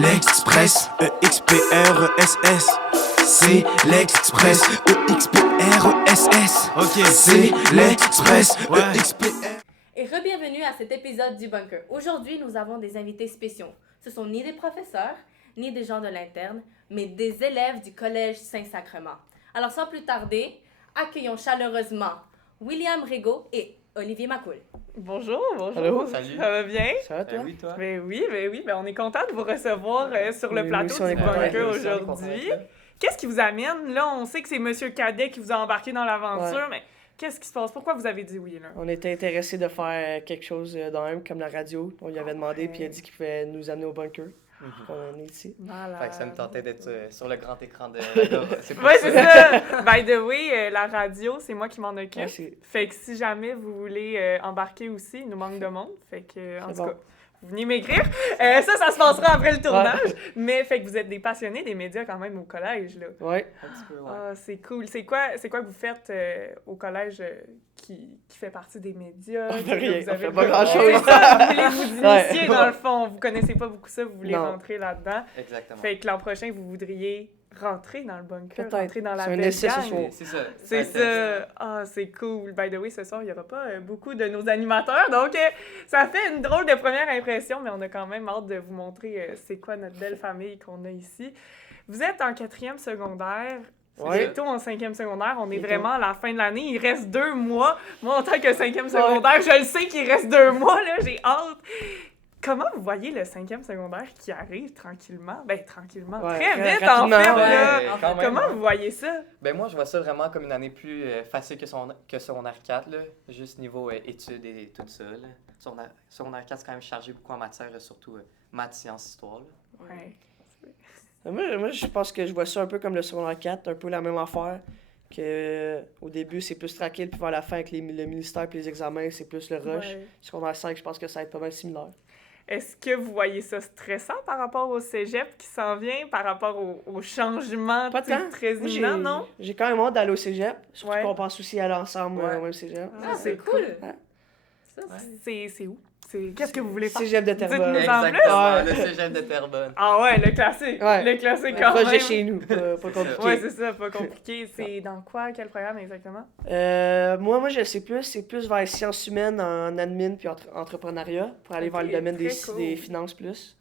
l'Express, EXPRESS. C'est l'Express, EXPRESS. Ok, c'est l'Express, EXPR. Et re-bienvenue à cet épisode du Bunker. Aujourd'hui, nous avons des invités spéciaux. Ce sont ni des professeurs, ni des gens de l'interne, mais des élèves du Collège Saint-Sacrement. Alors, sans plus tarder, accueillons chaleureusement William Rigaud et Olivier Macoul. Bonjour. Allô? Salut. Ça va bien? Ça va, toi? Oui, toi? Oui, on est content de vous recevoir sur le plateau du Bunker aujourd'hui. Qu'est-ce qui vous amène? Là, on sait que c'est M. Cadet qui vous a embarqué dans l'aventure, mais qu'est-ce qui se passe? Pourquoi vous avez dit oui, là? On était intéressés de faire quelque chose dans même, comme la radio. On lui avait demandé, puis il a dit qu'il pouvait nous amener au bunker. On est ici. Malade. Fait que ça me tentait d'être sur le grand écran de... Oui, c'est ça! By the way, la radio, c'est moi qui m'en occupe. Ouais, fait que si jamais vous voulez embarquer aussi, il nous manque de monde. Fait que, en tout cas, vous venez m'écrire. Ça se passera après le tournage. Ouais. Mais fait que vous êtes des passionnés des médias quand même au collège, là. Oui. Un petit peu, ouais. Ah, c'est cool. C'est quoi que vous faites au collège qui fait partie des médias? On fait rien, vous avez on fait pas grand-chose. C'est ça, vous voulez vous initier dans le fond. Vous connaissez pas beaucoup ça, vous voulez rentrer là-dedans. Exactement. Fait que l'an prochain, vous voudriez rentrer dans le bunker, peut-être. rentrer dans la belle gang. C'est ça. C'est ça. Ah, c'est cool. By the way, ce soir, il n'y aura pas beaucoup de nos animateurs, donc ça fait une drôle de première impression, mais on a quand même hâte de vous montrer c'est quoi notre belle famille qu'on a ici. Vous êtes en 4e secondaire. Bientôt en 5e secondaire, on est vraiment à la fin de l'année. Il reste 2 mois. Moi, en tant que 5e secondaire, je le sais qu'il reste 2 mois, là, j'ai hâte. Comment vous voyez le 5e secondaire qui arrive tranquillement? Ben, tranquillement. Très vite, en fait, là. Comment vous voyez ça? Ben, moi, je vois ça vraiment comme une année plus facile que secondaire 4, là. Juste niveau études et tout ça, là. Secondaire 4, c'est quand même chargé beaucoup en matière, surtout maths, sciences, histoire, là. Ouais. Moi, je pense que je vois ça un peu comme le secondaire 4, un peu la même affaire. Au début, c'est plus tranquille, puis vers la fin, avec le ministère et les examens, c'est plus le rush. Ouais. Secondaire 5, je pense que ça va être pas mal similaire. Est-ce que vous voyez ça stressant par rapport au cégep qui s'en vient, par rapport au changement très imminent, non? J'ai quand même hâte d'aller au cégep, surtout qu'on pense aussi à l'ensemble au même cégep. Ah, c'est cool! Ouais. Ça, c'est où? Qu'est-ce que vous voulez faire? Cégep de Terrebonne. Exactement, le cégep de Terrebonne. Ah ouais, le classique. Ouais. Le classique quand projet même. chez nous, pas compliqué. Ouais, c'est ça, pas compliqué. C'est dans quoi? Quel programme exactement? Moi, je sais plus. C'est plus vers les sciences humaines en admin puis entrepreneuriat pour aller vers le domaine des finances plus.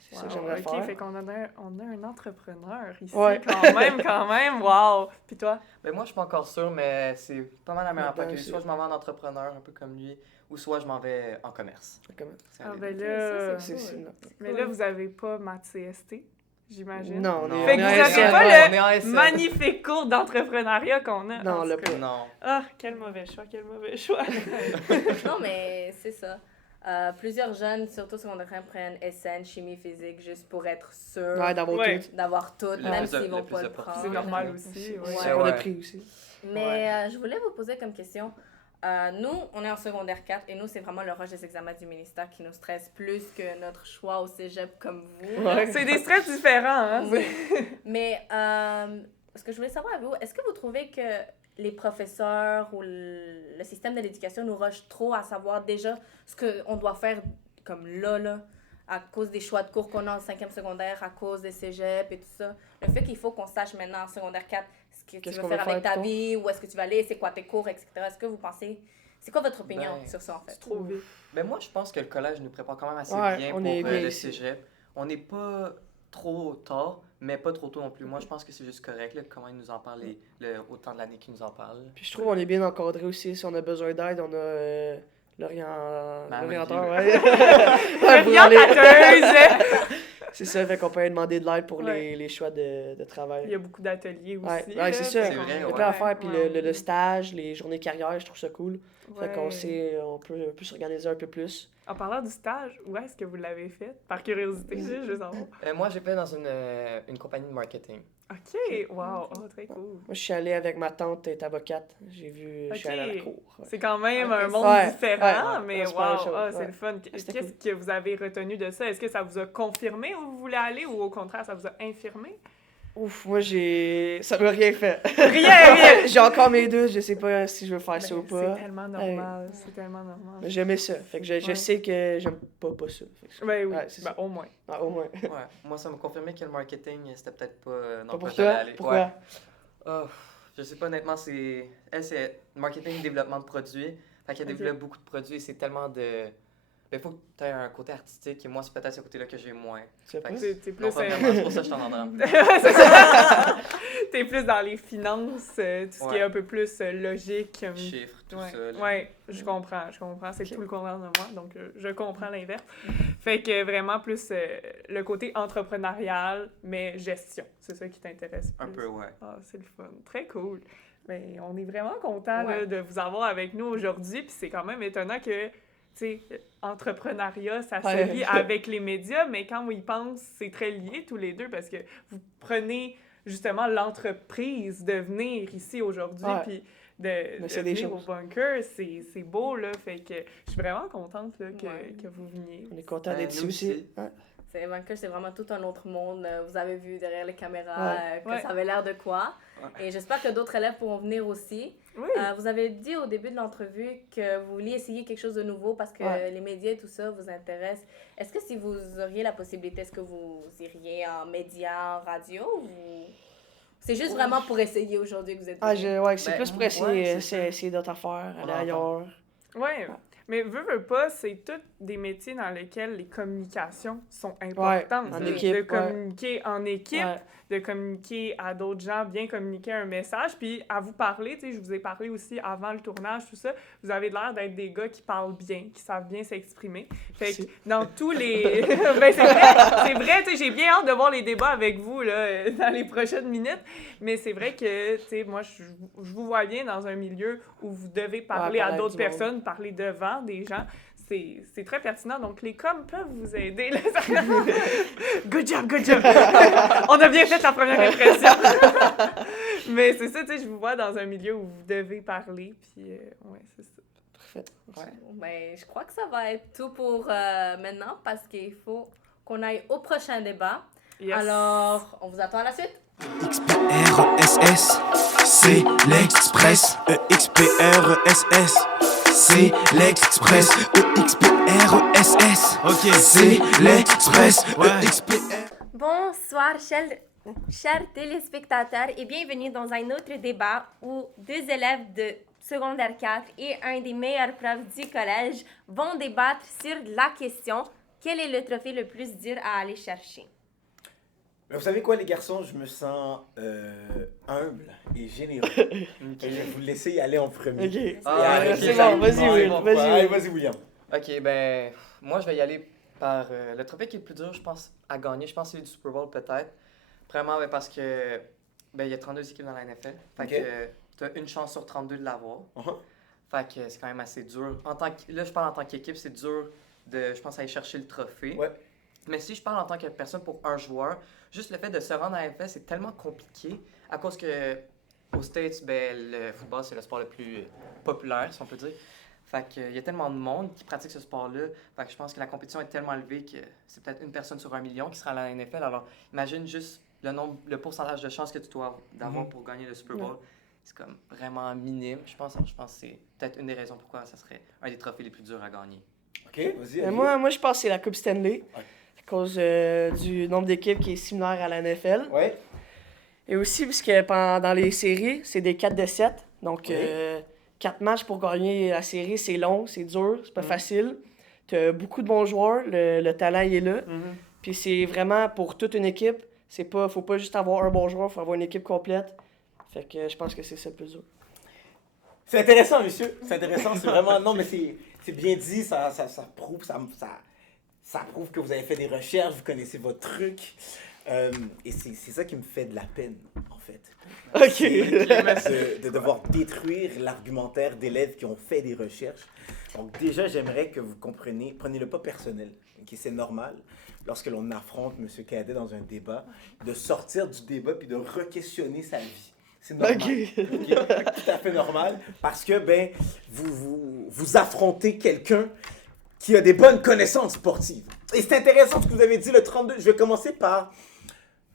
C'est ça que j'aimerais faire. OK, fait qu'on a un entrepreneur ici quand même. Wow! Puis toi? Ben moi, je suis pas encore sûr, mais c'est pas mal la même affaire que lui. Soit je m'en vais en entrepreneur, un peu comme lui, ou soit je m'en vais en commerce. Ah ben là... Mais là, vous avez pas maths CST, j'imagine? Non, on est fait que vous n'avez pas le SN. magnifique cours d'entrepreneuriat qu'on a. Non, on l'a pas. Non. Ah, quel mauvais choix. Non, mais c'est ça. Plusieurs jeunes, surtout secondaires, prennent SN, chimie, physique, juste pour être sûr d'avoir tout, même s'ils vont pas le prendre. C'est normal aussi. On a pris aussi. Mais je voulais vous poser comme question, nous, on est en secondaire 4 et nous, c'est vraiment le rush des examens du ministère qui nous stresse plus que notre choix au cégep comme vous. Ouais. C'est des stress différents, hein? Oui. Mais ce que je voulais savoir avec vous, est-ce que vous trouvez que les professeurs ou le système de l'éducation nous rush trop à savoir déjà ce qu'on doit faire comme là, à cause des choix de cours qu'on a en 5e secondaire, à cause des cégeps et tout ça. Le fait qu'il faut qu'on sache maintenant en secondaire 4 ce que tu veux faire avec ta vie, où est-ce que tu vas aller, c'est quoi tes cours, etc. Est-ce que vous pensez... C'est quoi votre opinion sur ça, en fait? C'est trop vite. Ben moi, je pense que le collège nous prépare quand même assez bien pour le cégep. On n'est pas trop tard, mais pas trop tôt non plus. Moi, je pense que c'est juste correct, là, comment ils nous en parlent autant de l'année qu'ils nous en parlent. Puis je trouve qu'on est bien encadré aussi. Si on a besoin d'aide, on a l'orienteur. L'orientateuse! C'est ça, fait qu'on peut demander de l'aide pour les choix de travail. Il y a beaucoup d'ateliers aussi. Ouais, c'est ça. C'est vrai, il y a plein à faire. Puis le stage, les journées carrière, je trouve ça cool. Fait qu'on on peut un peu s'organiser un peu plus. En parlant du stage, où est-ce que vous l'avez fait? Par curiosité, je veux savoir. Moi, j'ai fait dans une compagnie de marketing. OK! Wow! Oh, très cool. Moi, je suis allée avec ma tante, elle est avocate. Je suis allée à la cour. C'est quand même un monde différent, mais wow! C'est le fun. Cool. Qu'est-ce que vous avez retenu de ça? Est-ce que ça vous a confirmé où vous voulez aller ou au contraire, ça vous a infirmé? Ouf, moi, ça m'a rien fait. Rien! J'ai encore mes doutes, je sais pas si je veux faire ça ou pas. C'est tellement normal, c'est tellement normal. Mais j'aimais ça, fait que je sais que j'aime pas ça. Ben oui, c'est ben, ça. au moins. Ah, au moins. Ouais. Moi, ça m'a confirmé que le marketing, c'était peut-être pas... Pas pour toi? Pourquoi? Ouais. Oh, je sais pas, honnêtement, c'est marketing et développement de produits. Fait qu'elle développe beaucoup de produits et c'est tellement de... Il faut que tu aies un côté artistique et moi, c'est peut-être ce côté-là que j'ai moins. T'es plus... C'est pour ça que je t'en entends. T'es plus dans les finances, tout ce qui est un peu plus logique. Chiffres, tout ça. Ouais, je comprends. C'est tout le contraire de moi, donc je comprends l'inverse. Fait que vraiment plus le côté entrepreneurial, mais gestion. C'est ça qui t'intéresse plus. Un peu, ouais. Ah, c'est le fun. Très cool. Mais on est vraiment content de vous avoir avec nous aujourd'hui, puis c'est quand même étonnant que tu sais, entrepreneuriat, ça se lie avec les médias, mais quand on y pense, c'est très lié tous les deux parce que vous prenez justement l'entreprise de venir ici aujourd'hui puis de venir au bunker, c'est beau, là. Fait que je suis vraiment contente là, que vous veniez. On est content d'être ici aussi. Bunker, c'est vraiment tout un autre monde. Vous avez vu derrière les caméras que ça avait l'air de quoi. Ouais. Et j'espère que d'autres élèves pourront venir aussi. Oui. Vous avez dit au début de l'entrevue que vous vouliez essayer quelque chose de nouveau parce que les médias et tout ça vous intéressent. Est-ce que si vous auriez la possibilité, est-ce que vous iriez en médias, en radio ou c'est juste vraiment pour essayer aujourd'hui que vous êtes c'est plus pour essayer d'autres affaires, aller ailleurs. Ouais. Mais veux pas, c'est tous des métiers dans lesquels les communications sont importantes. En équipe, de communiquer en équipe, de communiquer à d'autres gens, bien communiquer un message, puis à vous parler, tu sais, je vous ai parlé aussi avant le tournage, tout ça, vous avez l'air d'être des gars qui parlent bien, qui savent bien s'exprimer. Fait que dans tous les... ben c'est vrai, tu sais, j'ai bien hâte de voir les débats avec vous, là, dans les prochaines minutes, mais c'est vrai que, tu sais, moi, je vous vois bien dans un milieu où vous devez parler à d'autres personnes, parler devant des gens. C'est très pertinent. Donc, les coms peuvent vous aider. Là. Good job! On a bien fait la première impression. Mais c'est ça, tu sais, je vous vois dans un milieu où vous devez parler. Puis, c'est ça. Parfait. Ouais. Ben, je crois que ça va être tout pour maintenant parce qu'il faut qu'on aille au prochain débat. Yes. Alors, on vous attend à la suite. XPRESS, c'est l'Express. XPRESS, c'est l'Express. XPRESS, ok, c'est l'Express. Bonsoir, chers téléspectateurs, et bienvenue dans un autre débat où deux élèves de secondaire 4 et un des meilleurs profs du collège vont débattre sur la question « Quel est le trophée le plus dur à aller chercher? » Vous savez quoi, les garçons, je me sens humble et généreux. Je vais vous laisser y aller en premier. Okay. C'est bon, vas-y, William. Ok, ben, moi, je vais y aller par le trophée qui est le plus dur, je pense, à gagner. Je pense que c'est du Super Bowl, peut-être. Vraiment, parce que il y a 32 équipes dans la NFL. Fait que tu as une chance sur 32 de l'avoir. Fait que c'est quand même assez dur. Là, je parle en tant qu'équipe, c'est dur de, je pense, aller chercher le trophée. Ouais. Mais si je parle en tant que personne pour un joueur, juste le fait de se rendre à la NFL, c'est tellement compliqué à cause que aux States, le football, c'est le sport le plus populaire, si on peut dire. Fait qu'il y a tellement de monde qui pratique ce sport-là. Fait que je pense que la compétition est tellement élevée que c'est peut-être une personne sur 1 million qui sera à la NFL. Alors, imagine juste le pourcentage de chances que tu dois avoir pour gagner le Super Bowl. C'est comme vraiment minime. Je pense que c'est peut-être une des raisons pourquoi ça serait un des trophées les plus durs à gagner. OK, vas-y. Moi, je pense que c'est la Coupe Stanley. À cause du nombre d'équipes qui est similaire à la NFL. Ouais. Et aussi, parce que dans les séries, c'est des 4-7. Donc, 4 matchs pour gagner la série, c'est long, c'est dur, c'est pas facile. Tu as beaucoup de bons joueurs, le talent il est là. Puis c'est vraiment pour toute une équipe. Faut pas juste avoir un bon joueur, faut avoir une équipe complète. Fait que je pense que c'est ça le plus dur. C'est intéressant, monsieur. C'est intéressant, c'est vraiment... Non, mais c'est bien dit, ça prouve... Ça prouve que vous avez fait des recherches, vous connaissez votre truc. Et c'est ça qui me fait de la peine, en fait. De devoir détruire l'argumentaire d'élèves qui ont fait des recherches. Donc déjà, j'aimerais que vous prenez-le pas personnel. Okay? C'est normal, lorsque l'on affronte M. Cadet dans un débat, de sortir du débat puis de re-questionner sa vie. C'est normal. Tout à fait normal. Parce que, vous affrontez quelqu'un qui a des bonnes connaissances sportives. Et c'est intéressant ce que vous avez dit, le 32. Je vais commencer par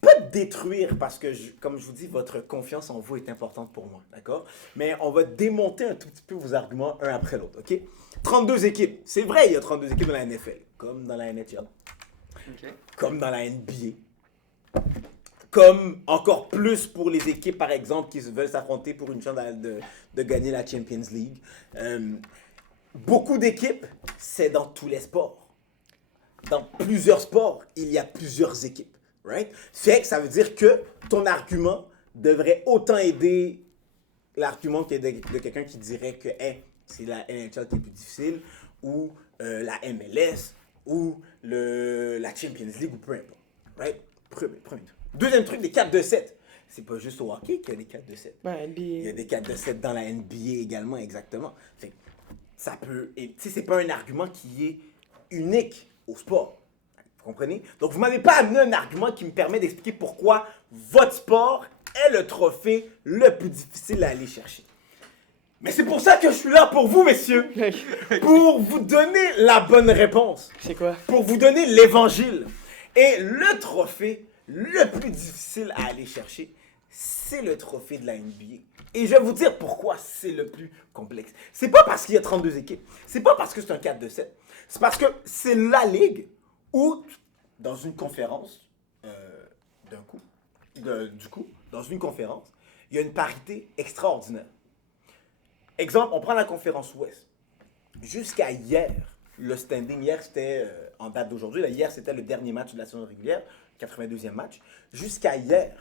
pas détruire, parce que, comme je vous dis, votre confiance en vous est importante pour moi, d'accord? Mais on va démonter un tout petit peu vos arguments un après l'autre, OK? 32 équipes. C'est vrai, il y a 32 équipes dans la NFL, comme dans la NHL, comme dans la NBA, comme encore plus pour les équipes, par exemple, qui veulent s'affronter pour une chance de gagner la Champions League. Beaucoup d'équipes, c'est dans tous les sports. Dans plusieurs sports, il y a plusieurs équipes. Right? Fait que ça veut dire que ton argument devrait autant aider l'argument que de quelqu'un qui dirait que hey, c'est la NHL qui est plus difficile, ou la MLS, ou la Champions League, ou peu importe. Right? Premier truc. Deuxième truc, les 4-2-7. C'est pas juste au hockey qu'il y a des 4-2-7. Ouais, NBA. Il y a des 4-2-7 dans la NBA également, exactement. Fait que ça peut... Tu sais, c'est pas un argument qui est unique au sport. Vous comprenez? Donc, vous m'avez pas amené un argument qui me permet d'expliquer pourquoi votre sport est le trophée le plus difficile à aller chercher. Mais c'est pour ça que je suis là pour vous, messieurs. Pour vous donner la bonne réponse. C'est quoi? Pour vous donner l'évangile. Et le trophée le plus difficile à aller chercher, c'est le trophée de la NBA. Et je vais vous dire pourquoi c'est le plus complexe. C'est pas parce qu'il y a 32 équipes. C'est pas parce que c'est un 4-2-7. C'est parce que c'est la ligue où, dans une conférence, dans une conférence, il y a une parité extraordinaire. Exemple, on prend la conférence Ouest. Jusqu'à hier, le standing, hier c'était en date d'aujourd'hui, là, hier c'était le dernier match de la saison régulière, 82e match. Jusqu'à hier,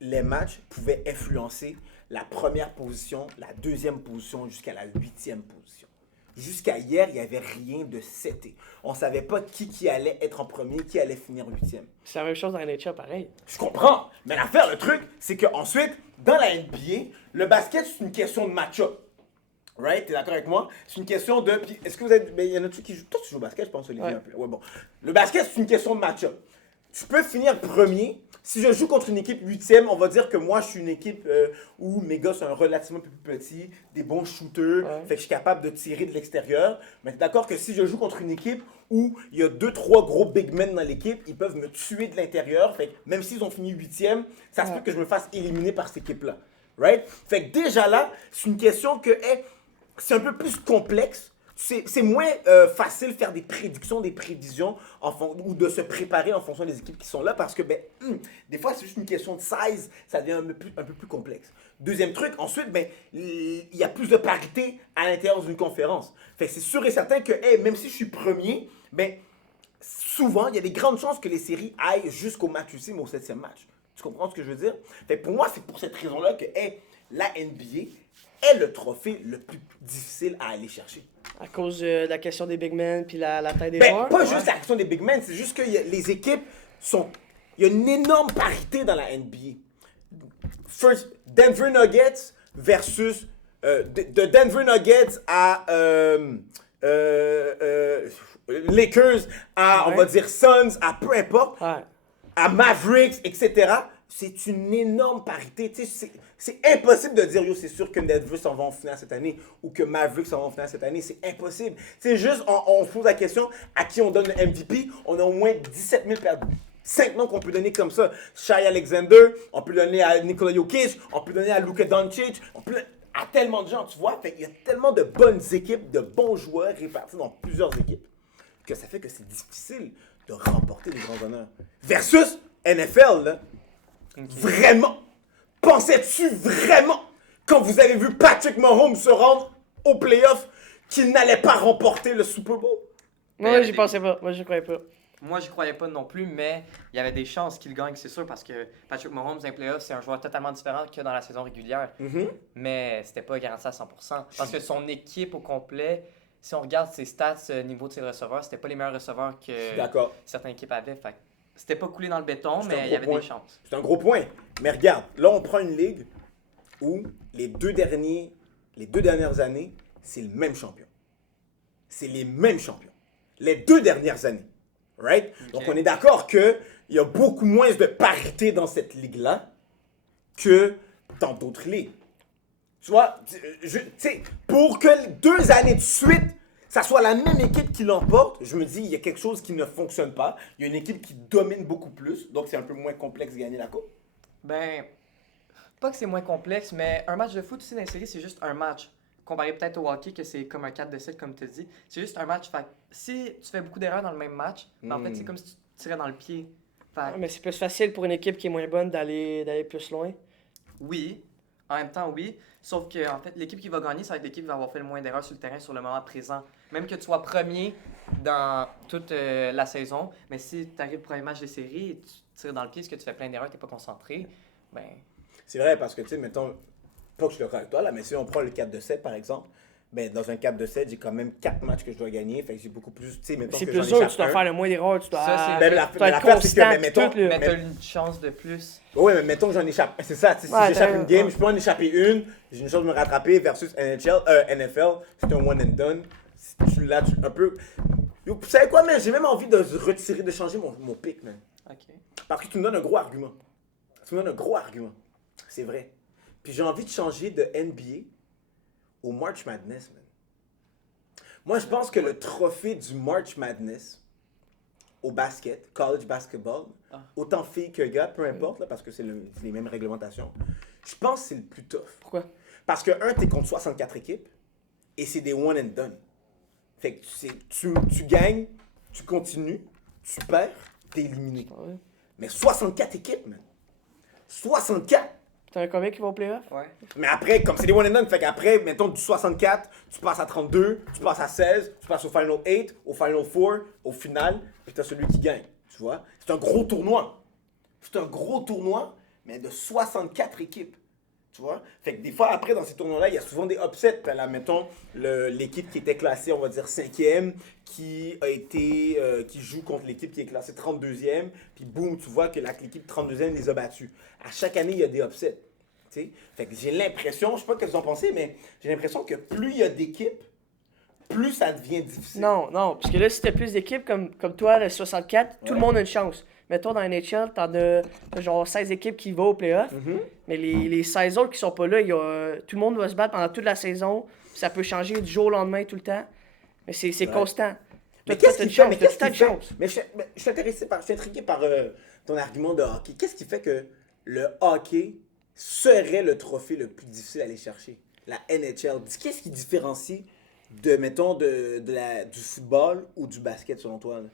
les matchs pouvaient influencer la première position, la deuxième position, jusqu'à la 8e position. Jusqu'à hier, il n'y avait rien de seté. On ne savait pas qui allait être en premier, qui allait finir 8e. C'est la même chose dans la NHL, pareil. Je comprends, mais l'affaire, le truc, c'est qu'ensuite, dans la NBA, le basket, c'est une question de match-up. Right? T'es d'accord avec moi? C'est une question de... Puis est-ce que vous êtes... Ben, il y en a qui jouent... Toi, tu joues au basket, je pense, Olivier, ouais. Un peu. Ouais, bon. Le basket, c'est une question de match-up. Tu peux finir premier. Si je joue contre une équipe 8e, on va dire que moi, je suis une équipe où mes gars sont relativement plus petits, des bons shooters, fait que je suis capable de tirer de l'extérieur. Mais t'es d'accord que si je joue contre une équipe où il y a 2-3 gros big men dans l'équipe, ils peuvent me tuer de l'intérieur. Fait que même s'ils ont fini 8e, ça se peut que je me fasse éliminer par cette équipe-là. Right? Fait que déjà là, c'est une question que c'est un peu plus complexe. C'est moins facile de faire des prédictions, des prévisions ou de se préparer en fonction des équipes qui sont là parce que des fois, c'est juste une question de size, ça devient un peu plus complexe. Deuxième truc, ensuite, il y a plus de parité à l'intérieur d'une conférence. Fait que c'est sûr et certain que même si je suis premier, souvent, il y a des grandes chances que les séries aillent jusqu'au match ultime, au 7e match. Tu comprends ce que je veux dire? Fait que pour moi, c'est pour cette raison-là que la NBA est le trophée le plus difficile à aller chercher. À cause de la question des big men puis la taille des Ben, joueurs? pas juste la question des big men, c'est juste que les équipes sont... Il y a une énorme parité dans la NBA. First, Denver Nuggets versus... de Denver Nuggets à Lakers, à, on va dire, Suns, à peu importe, à Mavericks, etc., c'est une énorme parité. Tu sais, c'est impossible de dire, yo, c'est sûr que Denver s'en va en finale cette année ou que Mavericks s'en va en finale cette année. C'est impossible. C'est juste, on se pose la question à qui on donne le MVP. On a au moins 17 000 perdus. 5 noms qu'on peut donner comme ça. Shai Alexander, on peut donner à Nikola Jokic, on peut donner à Luka Doncic, on peut donner à tellement de gens, tu vois. Fait, il y a tellement de bonnes équipes, de bons joueurs répartis dans plusieurs équipes que ça fait que c'est difficile de remporter les grands honneurs. Versus NFL, là. Vraiment? Pensais-tu vraiment, quand vous avez vu Patrick Mahomes se rendre au playoff, qu'il n'allait pas remporter le Super Bowl? Moi, j'y pensais pas. Moi, j'y croyais pas. Moi, j'y croyais pas non plus, mais il y avait des chances qu'il gagne, c'est sûr, parce que Patrick Mahomes, dans les playoffs, c'est un joueur totalement différent que dans la saison régulière. Mais c'était pas garanti à 100%. Parce que son équipe au complet, si on regarde ses stats niveau de ses receveurs, c'était pas les meilleurs receveurs que certaines équipes avaient. Fait c'était pas coulé dans le béton, mais il y avait des chances. C'est un gros point. Mais regarde, là, on prend une ligue où les deux dernières années, c'est le même champion. C'est les mêmes champions. Les 2 dernières années. Right? Okay. Donc, on est d'accord qu'il y a beaucoup moins de parité dans cette ligue-là que dans d'autres ligues. Tu vois, pour que 2 années de suite, ça soit la même équipe qui l'emporte, je me dis, il y a quelque chose qui ne fonctionne pas. Il y a une équipe qui domine beaucoup plus, donc c'est un peu moins complexe de gagner la coupe. Ben, pas que c'est moins complexe, mais un match de foot aussi dans les séries, c'est juste un match. Comparé peut-être au hockey, que c'est comme un 4-7, comme tu as dit. C'est juste un match. Fait que si tu fais beaucoup d'erreurs dans le même match, ben, en fait, c'est comme si tu tirais dans le pied. Fait que, Mais c'est plus facile pour une équipe qui est moins bonne d'aller plus loin. oui, en même temps, oui. Sauf que, en fait, l'équipe qui va gagner, ça va être l'équipe qui va avoir fait le moins d'erreurs sur le terrain sur le moment présent. Même que tu sois premier dans toute la saison, mais si tu arrives au premier match des séries et tu tires dans le pied, parce que tu fais plein d'erreurs, tu n'es pas concentré, ben. C'est vrai, parce que, tu sais, mettons, pas que je suis d'accord avec toi, là, mais si on prend le 4-7, par exemple, ben, dans un 4-7, j'ai quand même 4 matchs que je dois gagner, fait que j'ai beaucoup plus, tu sais, mettons C'est que plus j'en sûr, échappe tu dois un. faire le moins d'erreurs, tu dois, Ça, c'est- Ben, tu dois l'affaire, être c'est que, constant, ben, mettons, tout, là. Mais t'as une chance de plus. Oui, mais mettons que j'en échappe. C'est ça, tu sais, si Ouais, j'échappe t'as- une game, ouais. je peux en échapper une, j'ai une chance de me rattraper versus NFL, c'est un one and done. Si tu un peu. Yo, vous savez quoi, man? J'ai même envie de retirer, de changer mon pick, man. OK. Parce que tu me donnes un gros argument. Tu me donnes un gros argument. C'est vrai. Puis j'ai envie de changer de NBA au March Madness, man. Moi, je pense que le trophée du March Madness au basket, college basketball, autant filles que gars, peu importe, là, parce que c'est les mêmes réglementations, je pense que c'est le plus tough. Pourquoi? Parce que, t'es contre 64 équipes et c'est des one and done. Fait que tu gagnes, tu continues, tu perds, t'es éliminé. Ouais. Mais 64 équipes, man. 64! T'en as combien qui vont au playoff? Ouais. Mais après, comme c'est des one and done, fait qu'après, mettons du 64, tu passes à 32, tu passes à 16, tu passes au Final 8, au Final 4, au final, puis t'as celui qui gagne. Tu vois? C'est un gros tournoi. C'est un gros tournoi, mais de 64 équipes. Tu vois? Fait que des fois, après, dans ces tournois-là, il y a souvent des upsets. Puis là, mettons, l'équipe qui était classée, on va dire 5e, qui joue contre l'équipe qui est classée 32e, puis boum, tu vois que l'équipe 32e les a battus. À chaque année, il y a des upsets. Tu sais? Fait que j'ai l'impression, je sais pas ce que vous en pensez, mais j'ai l'impression que plus il y a d'équipes, plus ça devient difficile. Non, parce que là, si t'as plus d'équipes comme toi, le 64, tout le monde a une chance. Mettons, dans la NHL, t'as genre 16 équipes qui vont au playoff, mais les 16 autres qui sont pas là, tout le monde va se battre pendant toute la saison. Ça peut changer du jour au lendemain, tout le temps. Mais c'est constant. Mais Toi, qu'est-ce t'as qui une fait? chance, Mais t'as qu'est-ce tout le qui temps fait? une chance. Mais je suis intrigué par ton argument de hockey. Qu'est-ce qui fait que le hockey serait le trophée le plus difficile à aller chercher? La NHL. Qu'est-ce qui différencie mettons, du football ou du basket selon toi? Là?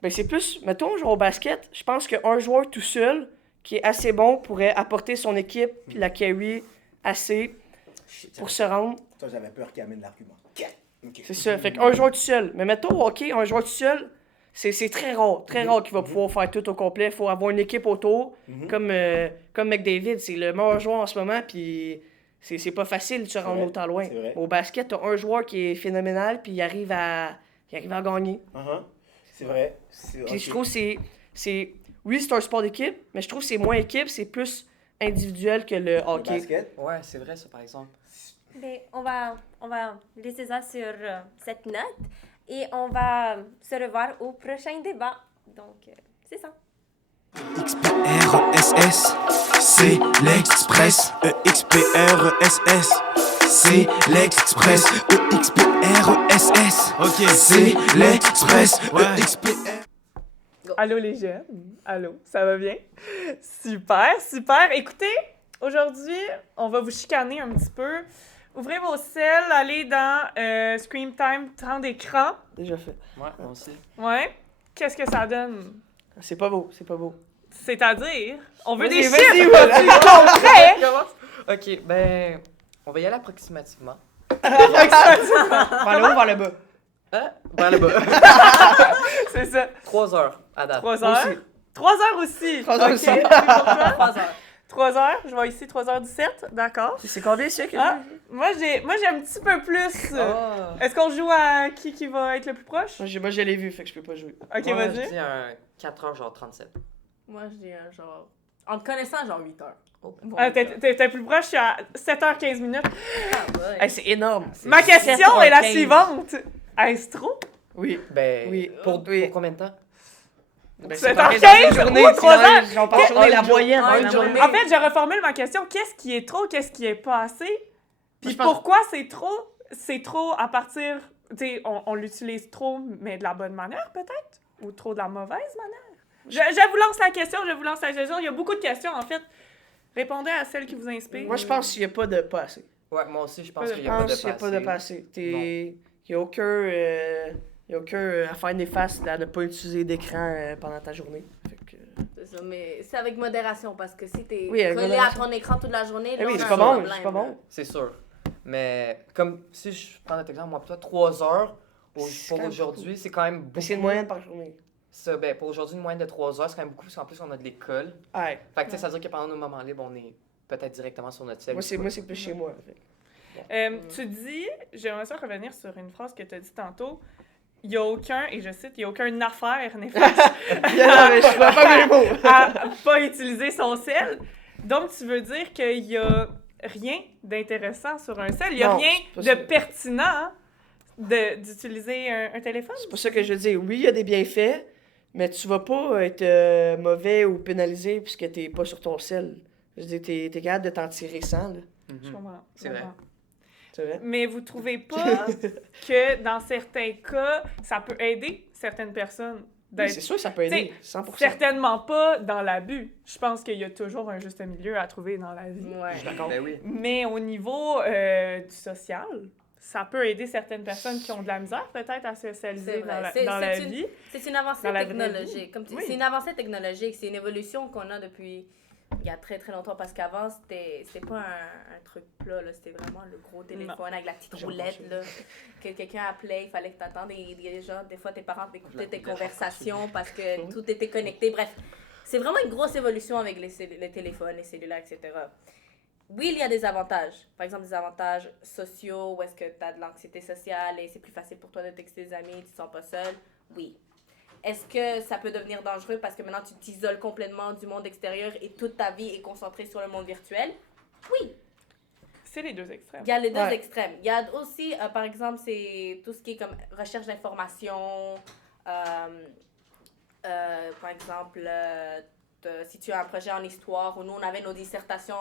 Ben c'est plus, mettons, genre au basket, je pense qu'un joueur tout seul qui est assez bon pourrait apporter son équipe puis la carry assez pour se rendre. Toi, j'avais peur qu'il amène l'argument. Okay. C'est ça. Fait qu'un joueur tout seul. Mais mettons au hockey, un joueur tout seul, c'est très rare qu'il va pouvoir faire tout au complet. Il faut avoir une équipe autour. Comme McDavid, c'est le meilleur joueur en ce moment, puis c'est pas facile de se rendre vrai, autant loin. c'est vrai. Au basket, t'as un joueur qui est phénoménal, puis il arrive à gagner. C'est vrai. Puis je trouve que oui, c'est un sport d'équipe, mais je trouve que c'est moins équipe, c'est plus individuel que le Le hockey. basket. Ouais, c'est vrai, ça, par exemple. Ben, on va laisser ça sur cette note et on va se revoir au prochain débat. Donc, c'est ça. XPRESS, c'est l'Express. EXPRESS, c'est l'Express. EXPRESS, ok, c'est l'Express. EXPR. Allô les jeunes? Allô, ça va bien? Super. Écoutez, aujourd'hui, on va vous chicaner un petit peu. Ouvrez vos selles, allez dans Screen Time, temps d'écran. Déjà fait. Ouais, moi aussi. Ouais. Qu'est-ce que ça donne? C'est pas beau. C'est-à-dire, on veut Vas-y, des vas-y, chiffres vas-y. concrets! OK, ben, on va y aller approximativement. Vers le haut, vers le bas. Vers le bas. C'est ça. 3 heures à date. 3 heures? Aussi. 3 heures aussi. 3 heures Ok, aussi. c'est pour toi? 3 heures. 3 heures, je vois ici 3h17, d'accord. C'est combien ça que Ah, moi j'ai un petit peu plus. Ah. Est-ce qu'on joue à qui va être le plus proche? Moi, je l'ai vu, fait que je peux pas jouer. Ok, Moi, vas-y. je dis un 4 heures, genre 37. Moi, je dis un genre. En te connaissant, genre 8 heures. Oh. Bon, Ah, 8 heures. t'es plus proche, je suis à 7h15 minutes. Ah, ouais. Hey, c'est énorme. Ma question est la 7h15. suivante. Est-ce trop? Oui. Ben, Oui. pour Oui. combien de temps? Ben, 7h15 journée, ou 3 heures? J'en parle journée, la moyenne. Ah, Une la journée. moyenne. En fait, je reformule ma question. Qu'est-ce qui est trop, qu'est-ce qui est pas assez? Puis je pense- pourquoi c'est trop? c'est trop à partir... Tu sais, on l'utilise trop, mais de la bonne manière, peut-être? Ou trop de la mauvaise manière? Je vous lance la question, Il y a beaucoup de questions, en fait. Répondez à celles qui vous inspirent. Moi, je pense qu'il n'y a pas de pas assez. Ouais, moi aussi, je pense Je qu'il Je n'y a pas pense de qu'il n'y a pas de pas assez. Non. Il n'y a aucun, affaire néfaste à ne pas utiliser d'écran pendant ta journée. Fait que, C'est ça, mais c'est avec modération parce que si t'es Oui, avec collé modération. à ton écran toute la journée, Eh là, oui, on a c'est un pas bon, problème, c'est pas là. bon. C'est sûr. Mais comme si je prends notre exemple, moi, pour toi, 3 heures C'est pour quand même aujourd'hui, c'est quand même beaucoup. Mais c'est une moyenne par journée. Ça, ben, pour aujourd'hui, une moyenne de 3 heures, c'est quand même beaucoup, parce qu'en plus, on a de l'école. Ouais. Fait que, tu sais, ça veut dire que pendant nos moments libres, on est peut-être directement sur notre cell. Moi, c'est plus chez moi. Fait. Tu dis, j'aimerais ça revenir sur une phrase que tu as dit tantôt, il n'y a aucun, et je cite, il n'y a aucune affaire néfaste Non, mais je vois pas mes mots. à pas utiliser son sel. Donc, tu veux dire qu'il n'y a rien d'intéressant sur un sel, il n'y a Non, rien c'est pas de ça. pertinent hein, d'utiliser un téléphone? C'est pas ça que je veux dire. Oui, il y a des bienfaits, mais tu vas pas être mauvais ou pénalisé puisque t'es pas sur ton sel. Je veux dire, t'es capable de t'en tirer sans, là. Je comprends. C'est vrai. C'est vrai? Mais vous trouvez pas que dans certains cas, ça peut aider certaines personnes Oui, d'être c'est sûr que ça peut aider, 100%. certainement pas dans l'abus. Je pense qu'il y a toujours un juste milieu à trouver dans la vie. Ouais. Je suis d'accord. Ben oui. Mais au niveau du social, ça peut aider certaines personnes qui ont de la misère peut-être à se socialiser C'est vrai. dans la, C'est- dans c'est la une- vie. C'est une avancée Dans la vraie technologique. Comme Oui. C'est une avancée technologique. C'est une évolution qu'on a depuis il y a très très longtemps. Parce qu'avant, c'était pas un truc plat. Là. C'était vraiment le gros téléphone avec la petite J'ai roulette. remarqué. Là, que quelqu'un appelait, il fallait que tu attendes. Des fois, tes parents écoutaient tes conversations parce que tout était connecté. Bref, c'est vraiment une grosse évolution avec les téléphones, les cellulaires, etc. Oui, il y a des avantages. Par exemple, des avantages sociaux, où est-ce que tu as de l'anxiété sociale et c'est plus facile pour toi de texter des amis, tu te sens pas seul. Oui. Est-ce que ça peut devenir dangereux parce que maintenant tu t'isoles complètement du monde extérieur et toute ta vie est concentrée sur le monde virtuel? Oui. C'est les deux extrêmes. Il y a les deux Ouais. extrêmes. Il y a aussi, par exemple, c'est tout ce qui est comme recherche d'informations. Par exemple, si tu as un projet en histoire, ou nous, on avait nos dissertations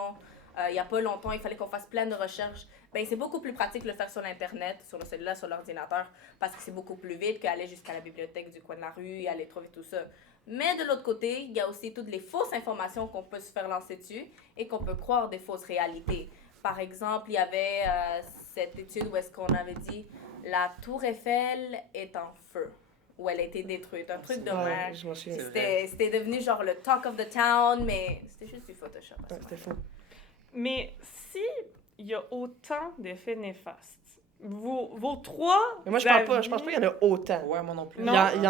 il n'y a pas longtemps, il fallait qu'on fasse plein de recherches. Ben, c'est beaucoup plus pratique de le faire sur l'Internet, sur le cellulaire, sur l'ordinateur, parce que c'est beaucoup plus vite qu'aller jusqu'à la bibliothèque du coin de la rue et aller trouver tout ça. Mais de l'autre côté, il y a aussi toutes les fausses informations qu'on peut se faire lancer dessus et qu'on peut croire des fausses réalités. Par exemple, il y avait cette étude où est-ce qu'on avait dit la tour Eiffel est en feu, où elle a été détruite. Un truc de Ouais, même. je m'en souviens. C'était devenu genre le talk of the town, mais c'était juste du Photoshop. à ce Ouais, c'était moment-là. fou. Mais si il y a autant d'effets néfastes, vos trois Mais moi, je pense pas qu'il y en a autant. Ouais, moi non plus. Non. Il y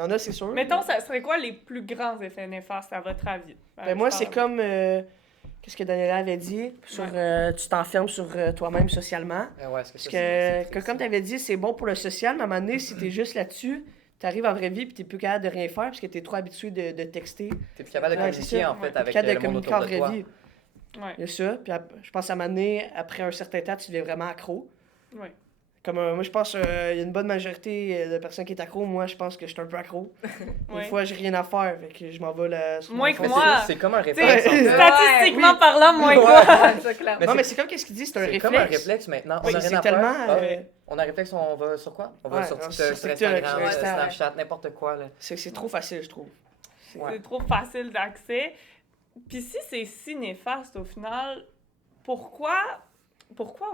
en a, c'est sûr. Mettons, ça serait quoi les plus grands effets néfastes à votre avis? Ben, moi, Je c'est parle. comme qu'est-ce que Daniela avait dit, sur, tu t'enfermes sur toi-même socialement. Ouais, est-ce que Parce ça, que comme tu avais dit, c'est bon pour le social, mais à un moment donné, si t'es juste là-dessus, t'arrives en vraie vie puis t'es plus capable de rien faire parce que t'es trop habitué de texter. T'es plus capable de Ouais, c'est communiquer, ça. en fait, Ouais. avec Capable de le monde communiquer en autour de vraie toi. vie. Ouais. Il y a ça. Puis je pense à un moment donné, après un certain temps, tu deviens vraiment accro. Ouais. Comme moi, je pense qu'il y a une bonne majorité de personnes qui est accro. Moi, je pense que je suis un peu accro. Des Ouais. fois, j'ai rien à faire. Fait que je m'en vais là. sur mon Moins que fond. Mais moi. c'est comme un T'sais, réflexe. en fait. statistiquement Oui. parlant, moins que moi. Ouais, ça, clairement. Mais Non, c'est- mais c'est comme qu'est-ce qu'il dit, c'est un C'est réflexe. comme un réflexe maintenant. Oui, On a rien c'est à tellement. faire. On a un réflexe, on va sur quoi? On va Ouais, sur sur TikTok, sur TikTok, Instagram, sur sur Insta, Snapchat, n'importe quoi. Là. C'est trop facile, je trouve. C'est trop facile d'accès. Puis si c'est si néfaste au final, pourquoi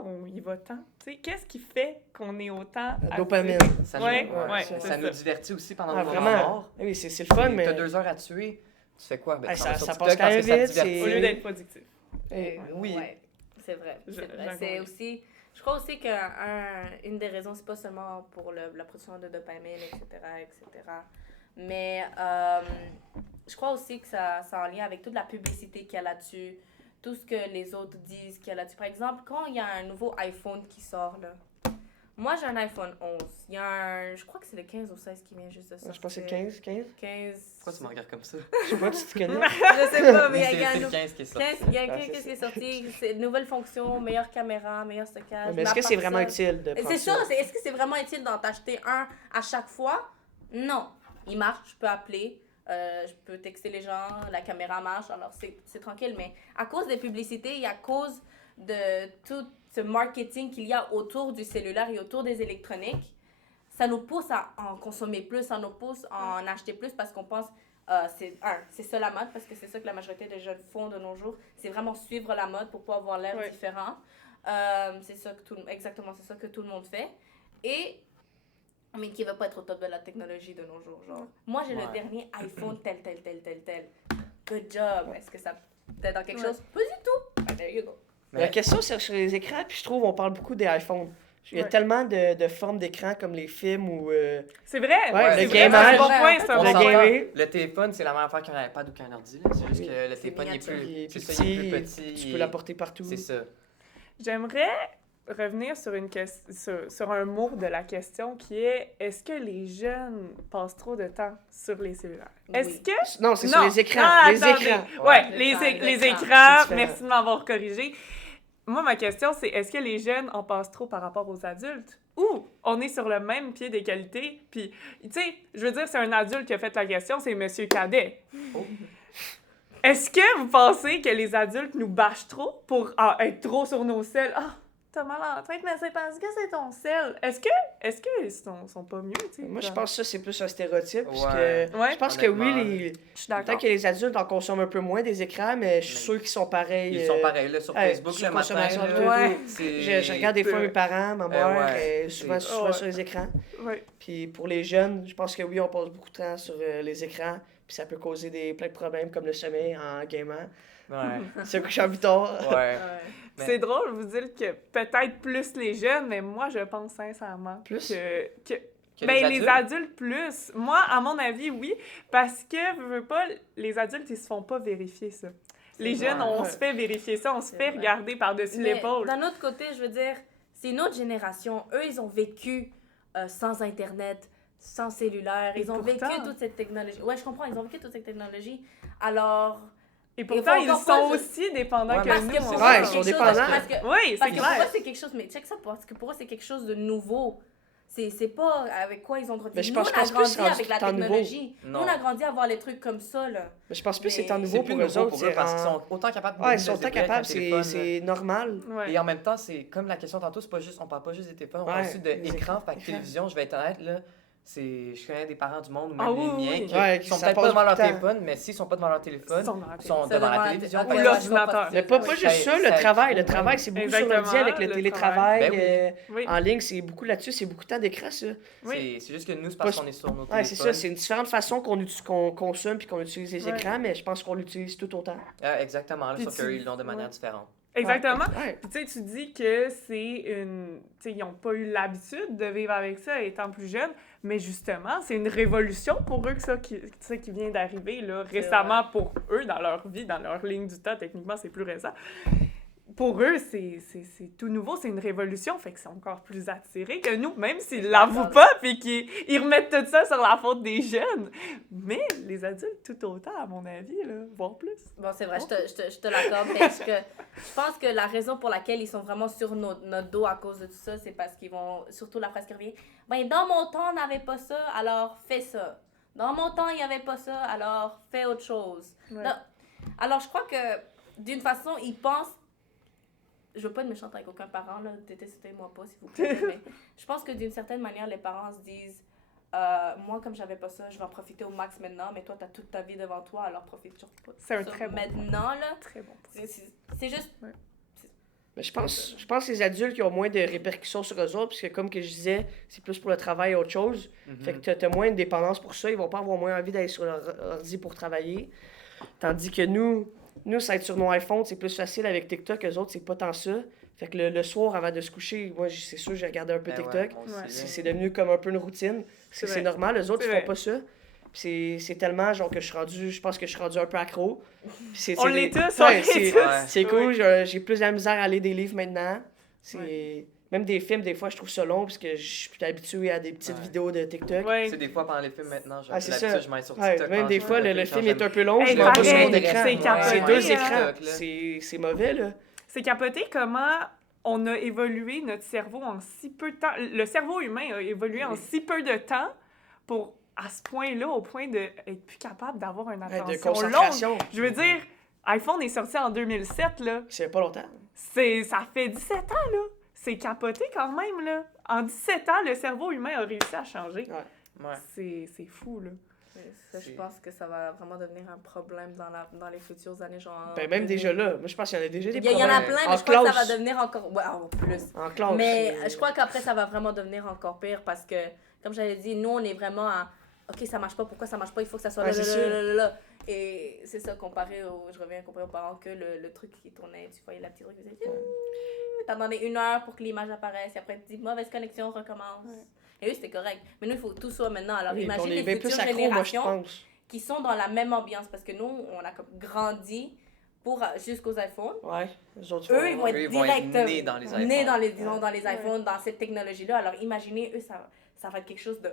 on y va tant? T'sais, qu'est-ce qui fait qu'on est autant La attiré? dopamine. Ça, Ouais, nous, ouais, ça, c'est ça nous ça. divertit aussi pendant Ah, nos moments vraiment. morts. Oui, c'est le fun, mais. T'as 2 heures à tuer, tu fais quoi? Ben, Hey, tu ça- vas sur ça TikTok passe quand parce même que ça te vite, divertit. Au lieu d'être positif. Eh, Oui. Ouais, c'est vrai. Je- C'est vrai. j'accorde. C'est aussi... Je crois aussi qu'une des raisons, c'est pas seulement pour la production de dopamine, etc. Mais je crois aussi que ça en lien avec toute la publicité qu'il y a là-dessus, tout ce que les autres disent qu'il y a là-dessus. Par exemple, quand il y a un nouveau iPhone qui sort, là, moi j'ai un iPhone 11. Il y a je crois que c'est le 15 ou 16 qui vient juste de sortir. Je pense que c'est 15. 15. Pourquoi tu me regardes comme ça? Je sais pas si tu connais. Je sais pas, mais C'est il y a un le nouveau... 15 qui est sorti. Il y a Ah, qu'est-ce c'est qui est sorti? C'est une nouvelle fonction, meilleure caméra, meilleur stockage. Mais est-ce que c'est vraiment utile de prendre C'est ça, est-ce que c'est vraiment utile d'en t'acheter un à chaque fois? Non. Il marche, je peux appeler, je peux texter les gens, la caméra marche, alors c'est tranquille. Mais à cause des publicités et à cause de tout ce marketing qu'il y a autour du cellulaire et autour des électroniques, ça nous pousse à en consommer plus, ça nous pousse à en acheter plus parce qu'on pense, c'est ça la mode, parce que c'est ça que la majorité des jeunes font de nos jours, c'est vraiment suivre la mode pour pouvoir avoir l'air différent. C'est ça que tout le monde fait. Et mais qui va pas être au top de la technologie de nos jours, genre. Moi, j'ai le dernier iPhone tel. Good job. Est-ce que ça t'aide dans quelque chose? Pas du tout. Ah, there you go. La question, c'est sur les écrans, puis je trouve on parle beaucoup des iPhones. Il y a tellement de formes d'écran comme les films ou... C'est vrai! Ouais, le gamage. C'est un bon point, c'est un On bon s'entend, point. le téléphone, c'est la même affaire qu'un iPad ou qu'un ordi. Là. C'est juste que le téléphone, il est plus petit. Tu peux l'apporter partout. C'est ça. J'aimerais revenir sur un mot de la question qui est est-ce que les jeunes passent trop de temps sur les cellulaires? Est-ce que... Non, c'est sur les écrans. Non, les attendez. écrans. Ouais, Les les écrans. écrans. C'est Merci de m'avoir corrigé. Moi, ma question, c'est est-ce que les jeunes en passent trop par rapport aux adultes? Ou on est sur le même pied d'égalité? Puis, tu sais, je veux dire, c'est un adulte qui a fait la question, c'est Monsieur Cadet. Oh. Est-ce que vous pensez que les adultes nous bâchent trop pour être trop sur nos selles? Ah, t'as mal à la tête, mais c'est parce que c'est ton sel. Est-ce qu'ils sont pas mieux, tu sais? Moi, je pense que ça, c'est plus un stéréotype. Parce Ouais. que Ouais. je pense que oui, Je suis d'accord. peut-être que les adultes en consomment un peu moins des écrans, mais je suis sûr qu'ils sont pareils. Ils sont pareils, là, sur Facebook, sur le matin. consommation de là, Ouais. Je regarde des fois mes parents, ma mère, souvent Ouais. sur les écrans. Ouais. Puis pour les jeunes, je pense que oui, on passe beaucoup de temps sur les écrans. Puis ça peut causer plein de problèmes comme le sommeil en gamant. Ouais. Se coucher en plus tard. Ouais. Mais- C'est drôle, vous dites que peut-être plus les jeunes, mais moi, je pense sincèrement Plus? que Que ben, les les adultes plus. Moi, à mon avis, oui. Parce que, veux pas, les adultes, ils se font pas vérifier ça. Les vrai. jeunes, on se fait vérifier ça, on se fait vrai. regarder par-dessus Mais l'épaule. d'un autre côté, je veux dire, c'est une autre génération. Eux, ils ont vécu sans Internet, sans cellulaire. Et Ils ont pourtant- vécu toute cette technologie. Ouais, je comprends, ils ont vécu toute cette technologie. Alors... Et pourtant, faut ils encore sont pas- aussi dépendants Ouais, que Parce nous. que pour c'est eux, Ouais, ça. ils c'est sont quelque chose- dépendants. Parce que, Oui, parce c'est que pour eux, clair. c'est quelque chose... Mais check ça, parce que pour eux, c'est quelque chose de nouveau. C'est pas avec quoi ils ont grandi. Mais je Nous, pense on que a c'est grandi plus rendu avec la tout en nouveau. technologie. Nous, Non. on a grandi à voir les trucs comme ça, là. Mais je pense plus que c'est Mais en C'est nouveau plus pour eux nouveau autres. pour eux c'est parce qu'ils en- sont autant capables de Ouais, ils se sont débrouiller capables, avec un téléphone, c'est normal. Ouais. Et en même temps, c'est comme la question tantôt, c'est pas juste, on parle pas juste des téléphones, on parle Ouais, aussi les d'écran, écrans. fait que télévision, je vais être honnête, là, je connais des parents du monde, ou même Ah les oui, miens, oui. qui Ouais, sont ça peut-être pas passe devant leur tout le temps. téléphone, mais s'ils sont pas devant leur téléphone, Ils sont dans la ils sont télé. devant la Devant la télévision. télé. fait Ou que- l'ordinateur. Mais pas Oui. juste ça, le Ça- travail. Le ouais. travail, c'est beaucoup sur Exactement, l'ordi avec le le télétravail. travail. Ben Oui. En ligne, c'est beaucoup là-dessus. C'est beaucoup de temps d'écran, ça. Oui. C'est juste que nous, c'est parce Pas- qu'on est sur nos Ouais, téléphones. c'est ça. C'est une différente façon qu'on consomme puis qu'on utilise les Ouais. écrans, mais je pense qu'on l'utilise tout autant. Ah, exactement, là, Puis sauf tu- qu'ils l'ont de manière différente. Exactement. Ouais. Puis tu sais, tu dis que c'est une... Tu sais, ils n'ont pas eu l'habitude de vivre avec ça étant plus jeunes, mais justement, c'est une révolution pour eux que ça qui vient d'arriver là, récemment pour eux, dans leur vie, dans leur ligne du temps. Techniquement, c'est plus récent. Pour eux, c'est tout nouveau, c'est une révolution, fait qu'ils sont encore plus attirés que nous, même s'ils l'avouent pas, puis qu'ils remettent tout ça sur la faute des jeunes. Mais les adultes, tout autant, à mon avis, là, voire plus. Bon, c'est vrai, je te l'accorde, mais je pense que la raison pour laquelle ils sont vraiment sur notre dos à cause de tout ça, c'est parce qu'ils vont, surtout la phrase qui revient, ben dans mon temps, on n'avait pas ça, alors fais ça. Dans mon temps, il n'y avait pas ça, alors fais autre chose. Ouais. Non. Alors, je crois que, d'une façon, ils pensent, je veux pas être méchante avec aucun parent, là, détestez-moi pas, s'il vous plaît, mais je pense que d'une certaine manière, les parents se disent, moi, comme j'avais pas ça, je vais en profiter au max maintenant, mais toi, t'as toute ta vie devant toi, alors profite surtout pas. C'est un Ça, très bon maintenant, là, Très bon. c'est juste... Mais je pense que les adultes qui ont moins de répercussions sur eux autres, parce que comme que je disais, c'est plus pour le travail et autre chose. Fait que t'as moins de dépendance pour ça. Ils vont pas avoir moins envie d'aller sur leur ordi pour travailler. Tandis que nous, ça va être sur nos iPhones, c'est plus facile avec TikTok. Eux autres, c'est pas tant ça. Fait que le soir, avant de se coucher, moi, c'est sûr, j'ai regardé un peu Ben TikTok. ouais, moi aussi, Ouais. là. C'est devenu comme un peu une routine. C'est C'est vrai. normal. Les autres, C'est ils vrai. font pas ça. Puis c'est tellement genre que je pense que je suis rendu un peu accro. Puis On c'est l'est des- tous, on ouais, l'est c'est- tous. c'est cool, Oui. j'ai plus de la misère à lire des livres maintenant. C'est Ouais. même des films, des fois je trouve ça long parce que je suis plus habitué à des petites Ouais. vidéos de TikTok. Ouais. Tu sais, des fois, pendant les films, maintenant, j'ai Ah, c'est l'habitude, ça. je m'en vais sur Ouais, TikTok. même quand des je fois fais le quand film j'aime- est un peu long, Hey, je m'en vais sur pareil, mon écran. c'est capoté, C'est deux hein. écrans. TikTok, là. C'est mauvais là. C'est capoté comment on a évolué notre cerveau en si peu de temps. Le cerveau humain a évolué en si peu de temps pour, à ce point-là, au point d'être plus capable d'avoir une Ouais, attention de longue. concentration. Je veux dire, iPhone est sorti en 2007, là. C'est pas longtemps. Ça fait 17 ans, là. C'est capoté quand même, là. En 17 ans, le cerveau humain a réussi à changer. Ouais. C'est fou, là. Ça, je pense que ça va vraiment devenir un problème dans les futures années. Genre, Ben, même déjà là. Moi, je pense qu'il y en a déjà des Il y problèmes. en a plein, mais En je crois que ça classe. va devenir encore... Ouais, en plus. En classe. Mais je crois qu'après, ça va vraiment devenir encore pire parce que, comme j'avais dit, nous, on est vraiment à... OK, ça marche pas, pourquoi ça marche pas? Il faut que ça soit Ouais, là, c'est là. Et c'est ça, comparé aux parents, que le truc qui tournait, tu voyais la petite truc qui faisait... T'attendais 1 heure pour que l'image apparaisse, et après, tu dis, mauvaise connexion, on recommence. Et eux, c'était correct. Mais nous, il faut que tout soit maintenant. Alors, Oui, puis on imagine est les bien futures plus accro, moi, je générations pense. qui sont dans la même ambiance. Parce que nous, on a comme grandi jusqu'aux iPhones. Ouais. Les autres, Eux, ils vont Eux, être ils vont être direct nés dans les iPhones. nés dans les, disons, dans les iPhones, dans cette technologie-là. Alors, imaginez, eux, ça va être quelque chose de...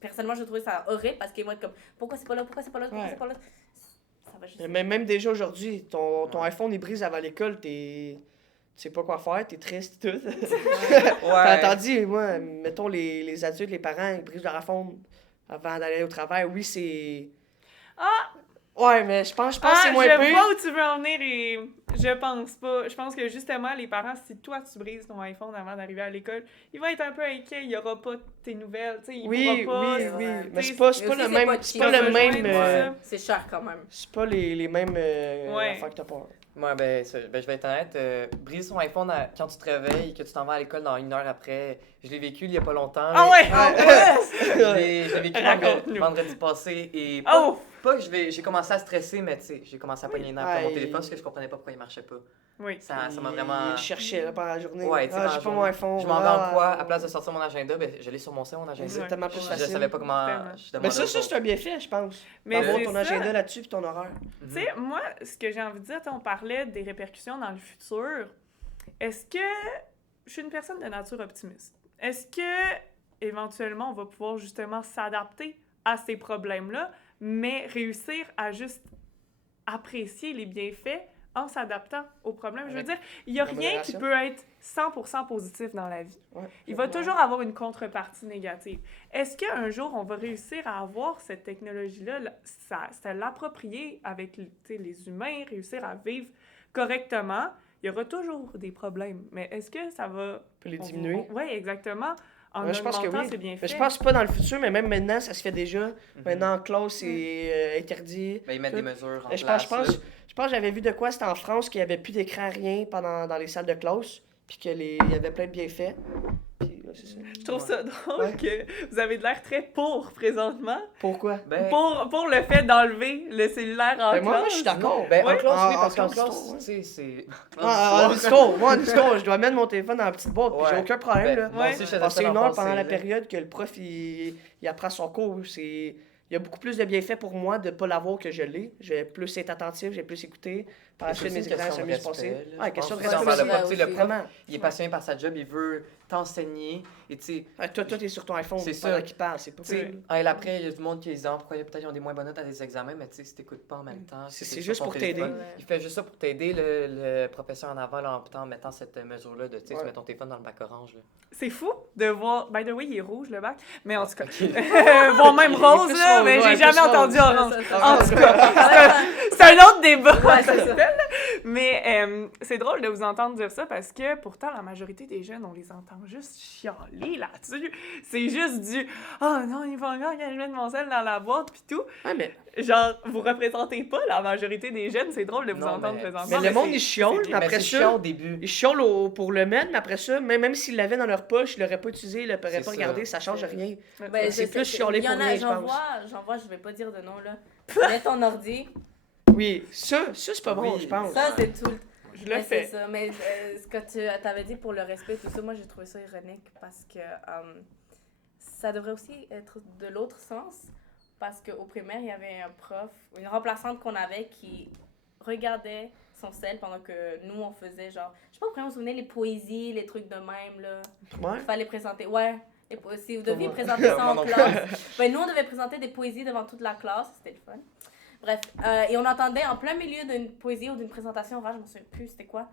Personnellement, je trouve ça horrible parce qu'ils vont être comme, pourquoi c'est pas là, pourquoi c'est pas là, pourquoi Ouais. c'est pas là? Ça va juste... Même déjà aujourd'hui, ton iPhone, il brise avant l'école, tu sais pas quoi faire, t'es triste, tout. Ouais. Tandis, moi, mettons, les adultes, les parents, ils brisent leur iPhone avant d'aller au travail. Oui, c'est... Ah! Ouais, mais je pense que c'est moins je pire. vois où tu veux en venir et je pense pas. Je pense que justement, les parents, si toi, tu brises ton iPhone avant d'arriver à l'école, ils vont être un peu inquiets, il y aura pas tes nouvelles, tu sais, il Oui, pourra pas... oui, c'est oui. vrai. Mais c'est pas Mais aussi, le c'est même... pas C'est pas le cheap. même... Rejoindre ça. C'est cher quand même. C'est pas les mêmes Ouais. affaires que t'as peur. Moi, ben, je vais être honnête. Briser son iPhone quand tu te réveilles et que tu t'en vas à l'école dans 1 heure après, je l'ai vécu il y a pas longtemps. Ah ouais! Je l'ai vécu Raconte-nous. vendredi passé et Oh! pas que j'ai commencé à stresser, mais tu sais, j'ai commencé à pogner les nerfs Ouais, sur mon téléphone parce que je comprenais pas pourquoi il marchait pas. Oui. Ça m'a vraiment... Je cherchais là, pendant la journée. Ouais, tu sais, Ah, dans j'ai la pas journée. mon iPhone. Je m'en vais en Ah. quoi? À place de sortir mon agenda, ben, je l'ai sur mon sel, mon agenda. C'est Ouais. tellement plus Je facile. savais pas comment... Tellement. je Mais demandais ça, aux c'est autres. un bienfait, je pense. Mais D'avoir c'est ton ça. agenda là-dessus puis ton horaire. Tu sais, moi, ce que j'ai envie de dire, on parlait des répercussions dans le futur. Est-ce que je suis une personne de nature optimiste? Est-ce que éventuellement on va pouvoir justement s'adapter à ces problèmes-là, mais réussir à juste apprécier les bienfaits en s'adaptant aux problèmes? Je veux dire, il n'y a la rien qui modération. peut être 100% positif dans la vie. Ouais. Il va toujours avoir une contrepartie négative. Est-ce qu'un jour, on va réussir à avoir cette technologie-là, ça l'approprier avec tu sais, les humains, réussir à vivre correctement? Il y aura toujours des problèmes, mais est-ce que ça va... Peut les diminuer. Oui, exactement. En Ouais, je pense que augmentant oui. ces bienfaits. Mais je pense pas dans le futur, mais même maintenant, ça se fait déjà. Maintenant, en classe, c'est interdit. Ben, ils mettent Tout. des mesures en Je place. pense, là. je pense que j'avais vu de quoi, c'était en France, qu'il n'y avait plus d'écran, rien dans les salles de classe, puis qu'il y avait plein de bienfaits. Puis, là, c'est ça. Je trouve ça drôle Ouais. que vous avez de l'air très pour présentement. Pourquoi? Ben, Pour le fait d'enlever le cellulaire en Ben, moi, classe. je suis d'accord. ben, Ouais. en classe, oui, En parce qu'en classe, classe, ouais. tu sais, c'est... Ah, moi, je dois mettre mon téléphone dans la petite boîte, puis Ouais. j'ai aucun problème, Ben, là. moi Ouais. aussi, je faisais Passer ça une dans heure le pendant la passé, là. période que le prof, il apprend son cours, il y a beaucoup plus de bienfaits pour moi de ne pas l'avoir que je l'ai. Je vais plus être attentif, je vais plus écouter. Par la C'est suite, aussi mes une examens, ça question va de mieux se passer. respect, là, Ouais, je question de pense. respect. Envers le aussi. prof, tu sais, le prof, Vraiment. il est passionné par sa job, il veut t'enseigner, et tu sais... Ouais, toi, t'es sur ton iPhone C'est pendant ça. qu'il parle, c'est pas Tu sais, cool. après, il y a du monde qui les pourquoi peut-être ils ont des moins bonnes notes à des examens, mais tu sais, si t'écoutes pas en même temps... C'est t'es juste sur ton pour t'aider. téléphone. Il fait juste ça pour t'aider, le professeur en avant, là, en mettant cette mesure-là de, tu sais, Ouais. tu mets ton téléphone dans le bac orange, là. C'est fou de voir... By the way, il est rouge, le bac. Mais en tout cas... bon, même Il est rose, plus là, rose, mais ouais, j'ai plus jamais rose. entendu orange. Ça, En tout cas, c'est un autre débat. Ouais, c'est ça. Mais c'est drôle de vous entendre dire ça parce que pourtant, la majorité des jeunes, on les entend juste chialer là-dessus. C'est juste du « Ah non, il va encore que je mette mon sel dans la boîte » pis tout. Ouais, mais Genre, vous représentez pas la majorité des jeunes. C'est drôle de vous Non, entendre mais- présentement. le monde, c'est- il chiole, c'est- mais après c'est ça... chiant au début. Ils chiolent pour le mettre, mais après ça, même s'ils l'avaient dans leur poche, ils l'auraient pas utilisé, ils l'auraient pas C'est ça. regardé, ça change rien. Ben, C'est plus chialer il y en pour a, rien, je pense. j'en vois, je vais pas dire de nom, là. Mets ton ordi, Oui, ça c'est pas bon, Oui. je pense. ça, c'est tout le Je le Mais c'est fais. ça. Mais ce que tu avais dit pour le respect, tout ça, moi, j'ai trouvé ça ironique parce que ça devrait aussi être de l'autre sens. Parce qu'au primaire, il y avait un prof, une remplaçante qu'on avait qui regardait son sel pendant que nous, on faisait genre... Je sais pas pourquoi on se souvenait les poésies, les trucs de même, là. Ouais. Il fallait présenter... Ouais. Si vous deviez Moi. présenter ça Moi en non plus. classe. Ben, nous, on devait présenter des poésies devant toute la classe. C'était le fun. Bref. Et on entendait en plein milieu d'une poésie ou d'une présentation orale, je me souviens plus c'était quoi.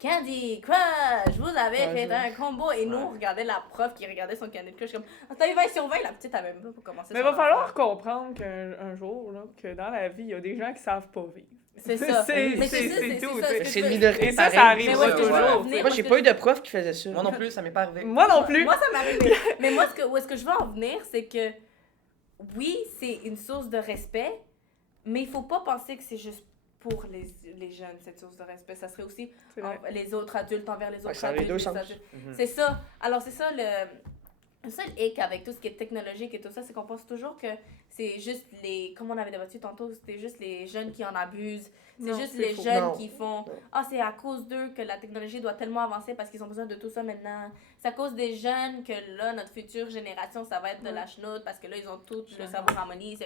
Candy Crush, vous avez Ouais, fait je- un combo. Et nous, on regardait la prof qui regardait son Candy Crush comme t'as eu 20 sur 20, la petite avait même pas pour commencer. Mais il son va falloir affaire. comprendre qu'un jour, là, que dans la vie, il y a des gens qui savent pas vivre. C'est ça. C'est Mais c'est ça, tout, ça, tu sais. ce C'est que une je- minorité Et ça pareil. arrivera Mais ouais, toujours. ouais, tu ouais. sais. Moi, j'ai pas eu de prof qui faisait ça. Moi non plus, ça m'est pas arrivé. Moi non plus. Moi, ça m'est arrivé. Mais moi, où est-ce que je veux en venir, c'est que oui, c'est une source de respect, mais il faut pas penser que c'est juste pour les jeunes, cette source de respect. Ça serait aussi C'est vrai. les autres adultes envers les autres ça a les adultes. deux les sens. adultes. Mhm. C'est ça. Alors, c'est ça le seul hic avec tout ce qui est technologique et tout ça, c'est qu'on pense toujours que c'est juste comme on avait débattu tantôt, c'était juste les jeunes qui en abusent. C'est Non, juste c'est les faux. jeunes Non. qui font Non. c'est à cause d'eux que la technologie doit tellement avancer parce qu'ils ont besoin de tout ça maintenant. C'est à cause des jeunes que là, notre future génération, ça va être de la chenoute parce que là, ils ont tout le cerveau harmonie.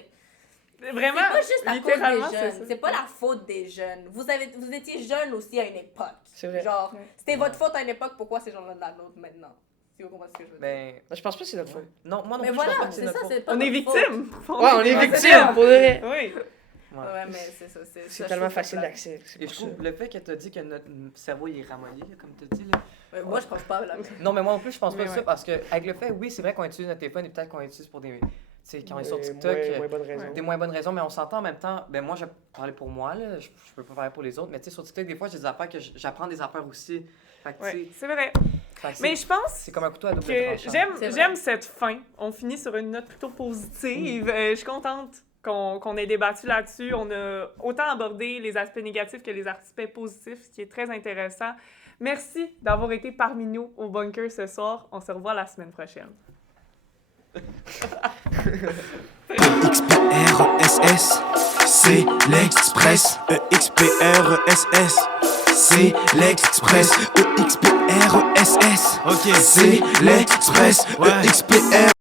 Vraiment, C'est pas juste la faute littéralement, des c'est jeunes. ça. C'est pas la faute des jeunes. Vous étiez jeunes aussi à une époque. C'est vrai. Genre, Ouais. c'était votre faute à une époque, pourquoi ces gens-là de la nôtre maintenant? Si vous comprenez ce que je veux dire. Ben, Je pense pas que c'est notre faute. non, moi non Mais plus, voilà, je pense pas que c'est c'est ça, notre faute. c'est pas On est notre faute. victime. Ouais, on est Ouais, victime, pour de vrai. Oui. Ouais. Ouais, mais c'est ça. C'est ça, tellement je trouve ça facile plate. d'accès. C'est Et pour je ça. trouve le fait que tu as dit que notre cerveau il est ramolli, là, comme tu as dit. Là. Moi, je pense pas. Là. Non, mais moi non plus, je pense pas Mais ça ouais. parce que, avec le fait, oui, c'est vrai qu'on utilise notre téléphone et peut-être qu'on l'utilise pour des. Tu sais, quand on est sur Mais TikTok, moins bonne raison. des moins bonnes raisons, mais on s'entend en même temps. Ben, moi, je parlais pour moi, là, je peux pas parler pour les autres, mais tu sais, sur TikTok, des fois, j'ai des affaires que j'apprends des affaires aussi. Fait que, tu Ouais, sais, c'est vrai. fait que Mais c'est- je pense c'est comme un couteau à double que tranchant. C'est vrai. j'aime cette fin. On finit sur une note plutôt positive. Je suis contente qu'on ait débattu là-dessus. On a autant abordé les aspects négatifs que les aspects positifs, ce qui est très intéressant. Merci d'avoir été parmi nous au bunker ce soir. On se revoit la semaine prochaine. EXPRESS, c'est l'Express. EXPRESS, c'est l'Express. EXPRESS, ok, c'est l'Express. EXPR